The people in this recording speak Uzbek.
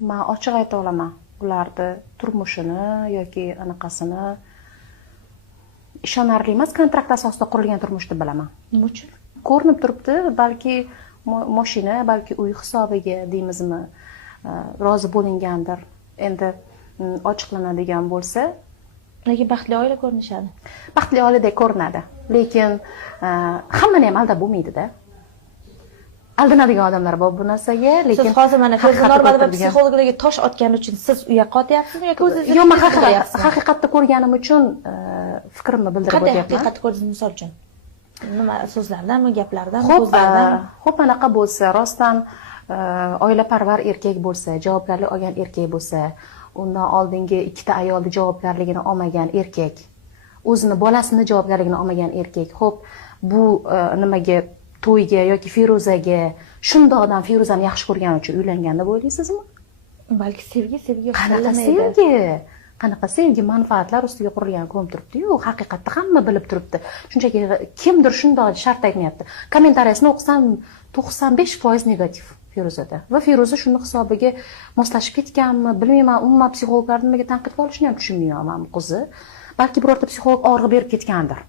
Men ochiq ayta olaman. Ularni turmushini yoki anaqasini ishonarli emas, kontrakt asosida qurilgan turmushni bilaman. Nima uchun? Ko'rinib turibdi, balki mashina, balki uy hisobiga deymizmi, rozi bo'lingandir. Endi ochiqlanadigan bo'lsa, lekin baxtli oila ko'rinishadi. Baxtli oiladek ko'rinadi, lekin hammani ham aldab bo'lmaydi-da. Aldanadigan odamlar bor bu narsaga, lekin siz hozir mana Feruz Normatova psixologlarga tosh otgani uchun siz uyga qotyapsizmi yoki o'zingiz? Yo'q, men haqiqatni ko'rganim uchun fikrimni bildirib o'tyapman. Qanday haqiqatni ko'rdingiz, misol uchun? Nima so'zlardanmi, gaplardanmi, ko'zlardanmi? Xo'p, anaqa bo'lsa, rostdan oilaparvar erkak bo'lsa, javobgarlik olgan erkak bo'lsa, undan oldingi ikkita ayolni javobgarligini olmagan erkak, o'zini bolasini javobgarligini olmagan erkak. Xo'p, bu nimaga to'yga yoki Feruzaga shundoqdan Feruzani yaxshi ko'rgani uchun uylangan deb o'ylaysizmi? Balki sevgi qanaqa sevgi? Qanaqa sevgi manfaatlar ustiga qurilgan ko'rinib turibdi-yu, haqiqatda hamma bilib turibdi. Shunchaki kimdir shundoq shart aytmayapti. Kommentariyasini o'qisam 95% negativ Feruzada. Va Feruza shuni hisobiga moslashib ketganmi, bilmayman, umuman psixologlar nimaga tanqidga olishini ham tushunmayman qizi. Balki birorta psixolog og'riq berib ketgandir.